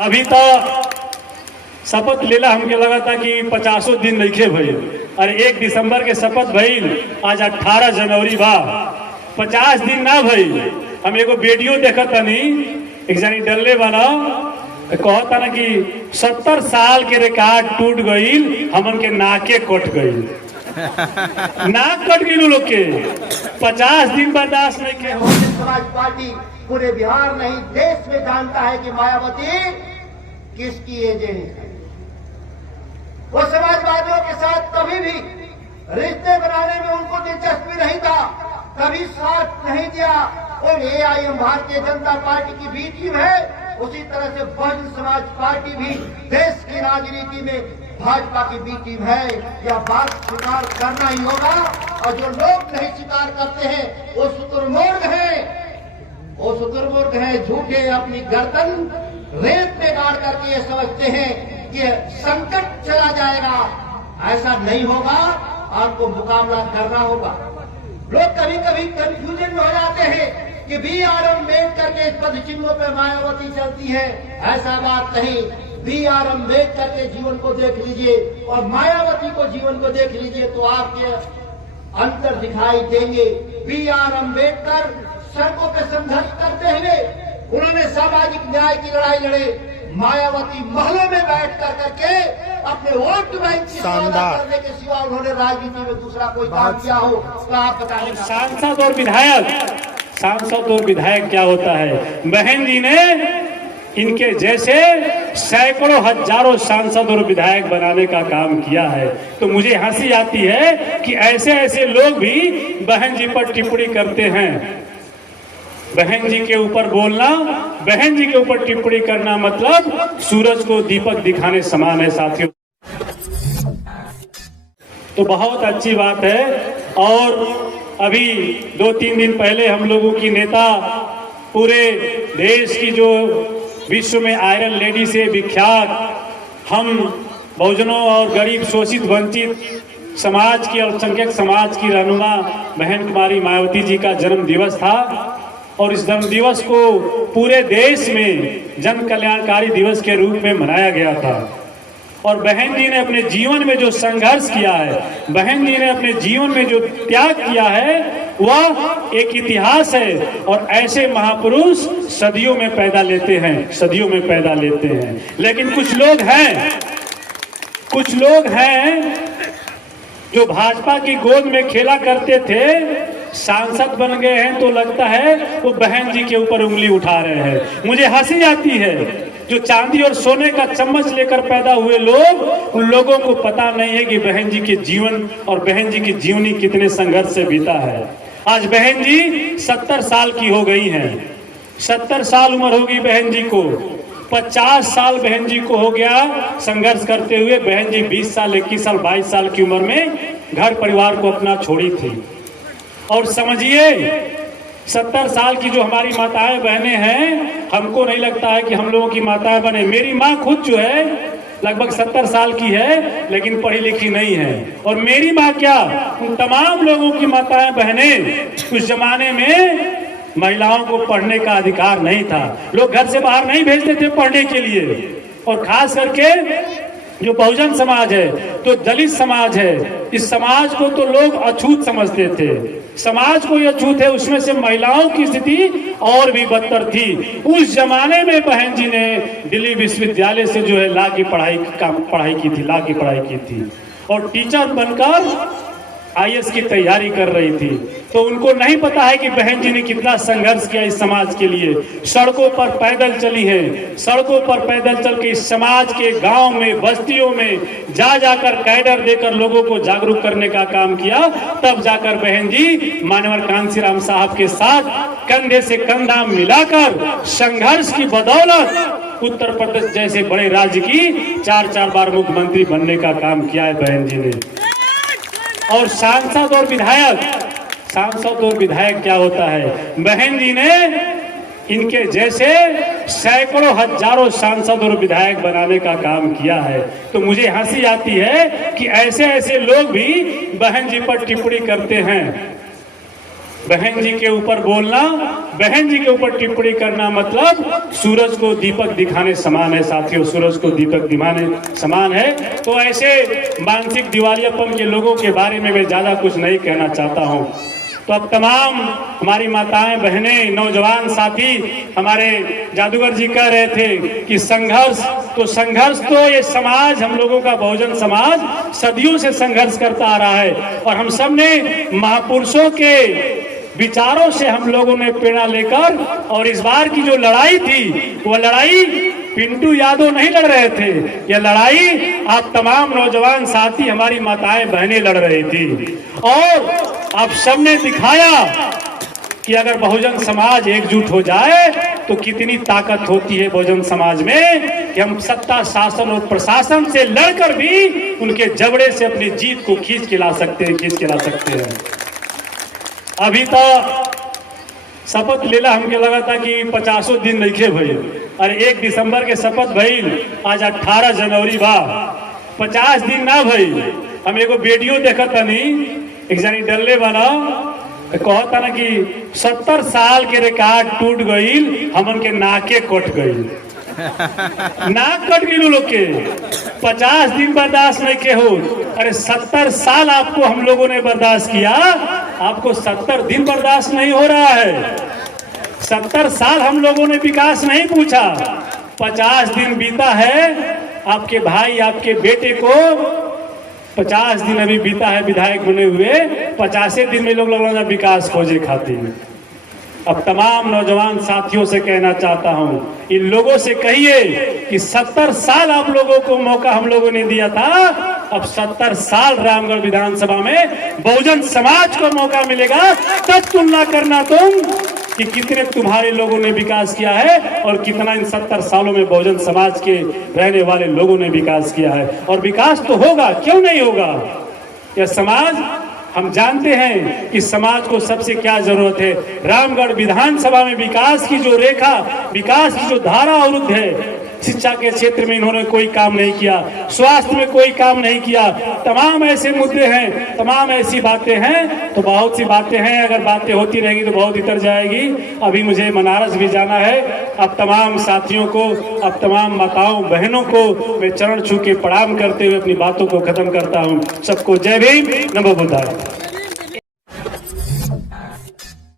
अभी तो शपथ लेला हमके लगा था कि 50 दिन नहीं भइल, अरे 1 दिसंबर के शपथ भइल, आज 18 जनवरी बा, 50 दिन ना भइल। हम एगो वीडियो देखा तनी, एक जानी डल्ले वाला कहता ना कि 70 साल के रिकॉर्ड टूट गईल, हमन के नाके कट गईल, नाक कट गई लोग के। 50 दिन बर्दाश्त नहीं के। समाज पार्टी पूरे बिहार नहीं देश में जानता है कि मायावती किसकी एजेंट है। वो समाजवादियों के साथ कभी भी रिश्ते बनाने में उनको दिलचस्पी नहीं था, कभी साथ नहीं दिया। और एआईएम भारतीय जनता पार्टी की बी टीम है, उसी तरह से बहुजन समाज पार्टी भी देश की राजनीति में भाजपा की बी टीम है। यह बात स्वीकार करना ही होगा। और जो लोग नहीं स्वीकार करते हैं वो शुतुरमुर्ग हैं, वो शुतुरमुर्ग हैं, झूठे। अपनी गर्दन रेत में गाड़ करके ये समझते हैं कि संकट चला जाएगा। ऐसा नहीं होगा, आपको मुकाबला करना होगा। लोग कभी कभी कंफ्यूजन में हो जाते हैं कि बी.आर. अम्बेडकर के पद चिन्हों पर मायावती चलती है। ऐसा बात नहीं। बी.आर. अम्बेडकर के जीवन को देख लीजिए और मायावती को जीवन को देख लीजिए तो आपके अंतर दिखाई देंगे। बी.आर. अम्बेडकर सड़कों पर संघर्ष करते हुए उन्होंने सामाजिक न्याय की लड़ाई लड़े। मायावती महलों में बैठ कर करके अपने वोट बैंक की सौदा करने के सिवा उन्होंने राजनीति में दूसरा कोई काम किया हो तो आप बताएं। सांसद और विधायक, सांसद और विधायक क्या होता है? बहन जी ने इनके जैसे सैकड़ों हजारों सांसद और विधायक बनाने का काम किया है। तो मुझे हंसी आती है कि ऐसे ऐसे लोग भी बहन जी पर टिप्पणी करते हैं। बहन जी के ऊपर बोलना, बहन जी के ऊपर टिप्पणी करना मतलब सूरज को दीपक दिखाने समान है साथियों। तो बहुत अच्छी बात है। और अभी 2-3 दिन पहले हम लोगों की नेता पूरे देश की जो विश्व में आयरन लेडी से विख्यात, हम बहुजनों और गरीब शोषित वंचित समाज की, अल्पसंख्यक समाज की रहनुमा बहन कुमारी मायावती जी का जन्म दिवस था। और इस जन्म दिवस को पूरे देश में जन कल्याणकारी दिवस के रूप में मनाया गया था। और बहन जी ने अपने जीवन में जो संघर्ष किया है, बहन जी ने अपने जीवन में जो त्याग किया है, वह एक इतिहास है। और ऐसे महापुरुष सदियों में पैदा लेते हैं, सदियों में पैदा लेते हैं। लेकिन कुछ लोग हैं जो भाजपा की गोद में खेला करते थे, सांसद बन गए हैं तो लगता है वो बहन जी के ऊपर उंगली उठा रहे हैं। मुझे हंसी आती है, जो चांदी और सोने का चम्मच लेकर पैदा हुए लोग, उन लोगों को पता नहीं है कि बहन जी के जीवन और बहन जी की जीवनी कितने संघर्ष से बीता है। आज बहन जी 70 साल की हो गई हैं, 70 साल उम्र होगी बहन जी को। 50 साल बहन जी को हो गया संघर्ष करते हुए। बहन जी 20 साल, 21 साल, 22 साल की उम्र में घर परिवार को अपना छोड़ी थी। और समझिए 70 साल की जो हमारी माताएं बहनें हैं, हमको नहीं लगता है कि हम लोगों की माताएं बने। मेरी माँ खुद जो है लगभग 70 साल की है, लेकिन पढ़ी लिखी नहीं है। और मेरी माँ क्या, उन तमाम लोगों की माताएं बहनें, उस जमाने में महिलाओं को पढ़ने का अधिकार नहीं था। लोग घर से बाहर नहीं भेजते थे पढ़ने के लिए। और खास करके जो बहुजन समाज है, तो दलित समाज है, इस समाज को तो लोग अछूत समझते थे। समाज को यह अछूत है, उसमें से महिलाओं की स्थिति और भी बदतर थी। उस जमाने में बहन जी ने दिल्ली विश्वविद्यालय से जो है लॉ की पढ़ाई की थी और टीचर बनकर IAS की तैयारी कर रही थी। तो उनको नहीं पता है कि बहन जी ने कितना संघर्ष किया इस समाज के लिए। सड़कों पर पैदल चली है, सड़कों पर पैदल चल के इस समाज के गांव में, बस्तियों में जाकर कैडर देकर लोगों को जागरूक करने का काम किया। तब जाकर बहन जी मानवर कांशीराम साहब के साथ कंधे से कंधा मिलाकर संघर्ष की बदौलत उत्तर प्रदेश जैसे बड़े राज्य की 4 बार मुख्यमंत्री बनने का काम किया है बहन जी ने। और सांसद और विधायक क्या होता है? बहन जी ने इनके जैसे सैकड़ों हजारों सांसद और विधायक बनाने का काम किया है। तो मुझे हंसी आती है कि ऐसे ऐसे लोग भी बहन जी पर टिप्पणी करते हैं। बहन जी के ऊपर बोलना, बहन जी के ऊपर टिप्पणी करना मतलब सूरज को दीपक दिखाने समान है साथियों, सूरज को दीपक दिखाने समान है। तो ऐसे मानसिक दिवालियापन के लोगों के बारे में मैं ज्यादा कुछ नहीं कहना चाहता हूं। तो अब तमाम हमारी माताएं, बहनें, नौजवान साथी, हमारे जादूगर जी कह रहे थे कि संघर्ष तो ये समाज, हम लोगों का बहुजन समाज सदियों से संघर्ष करता आ रहा है और हम सब ने महापुरुषों के विचारों से हम लोगों ने प्रेरणा लेकर, और इस बार की जो लड़ाई थी वो लड़ाई पिंटू यादव नहीं लड़ रहे थे, यह लड़ाई आप तमाम नौजवान साथी, हमारी माताएं बहनें लड़ रही थी। और आप सबने दिखाया कि अगर बहुजन समाज एकजुट हो जाए तो कितनी ताकत होती है बहुजन समाज में, कि हम सत्ता, शासन और प्रशासन से लड़कर भी उनके जबड़े से अपनी जीत को खींच के ला सकते हैं। अभी तो शपथ लेला हमके लगा था कि 50 दिन नहीं भइल, और 1 दिसंबर के शपथ भइल, आज 18 जनवरी बा, 50 दिन ना भइल। हम एगो वीडियो देखत तनी, एक जानी डल्ले वाला कहता ना कि 70 साल के रिकॉर्ड टूट गईल, हमन के नाके कट गईल, नाक कट गई लोग के, 50 दिन बर्दाश्त नहीं के हो। अरे 70 साल आपको हम लोगों ने बर्दाश्त किया, आपको 70 दिन बर्दाश्त नहीं हो रहा है। 70 साल हम लोगों ने विकास नहीं पूछा, 50 दिन बीता है। आपके भाई, आपके बेटे को 50 दिन अभी बीता है विधायक बने हुए, 50 दिन में लोग विकास खोजे खाते हैं। अब तमाम नौजवान साथियों से कहना चाहता हूं, इन लोगों से कहिए कि 70 साल आप लोगों को मौका हम लोगों ने दिया था, अब 70 साल रामगढ़ विधानसभा में बहुजन समाज को मौका मिलेगा, तब तुलना करना तुम कि कितने तुम्हारे लोगों ने विकास किया है और कितना इन 70 सालों में बहुजन समाज के रहने वाले लोगों ने विकास किया है। और विकास तो होगा, क्यों नहीं होगा। यह समाज, हम जानते हैं कि समाज को सबसे क्या जरूरत है। रामगढ़ विधानसभा में विकास की जो रेखा, विकास की जो धारा अवरुद्ध है। शिक्षा के क्षेत्र में इन्होंने कोई काम नहीं किया, स्वास्थ्य में कोई काम नहीं किया, तमाम ऐसे मुद्दे हैं, तमाम ऐसी बातें हैं। तो बहुत सी बातें हैं, अगर बातें होती रहेंगी तो बहुत इतर जाएगी। अभी मुझे बनारस भी जाना है। अब तमाम साथियों को, अब तमाम माताओं बहनों को मैं चरण छू के प्रणाम करते हुए अपनी बातों को खत्म करता हूँ। सबको जय भीम, नमो बुद्धाय।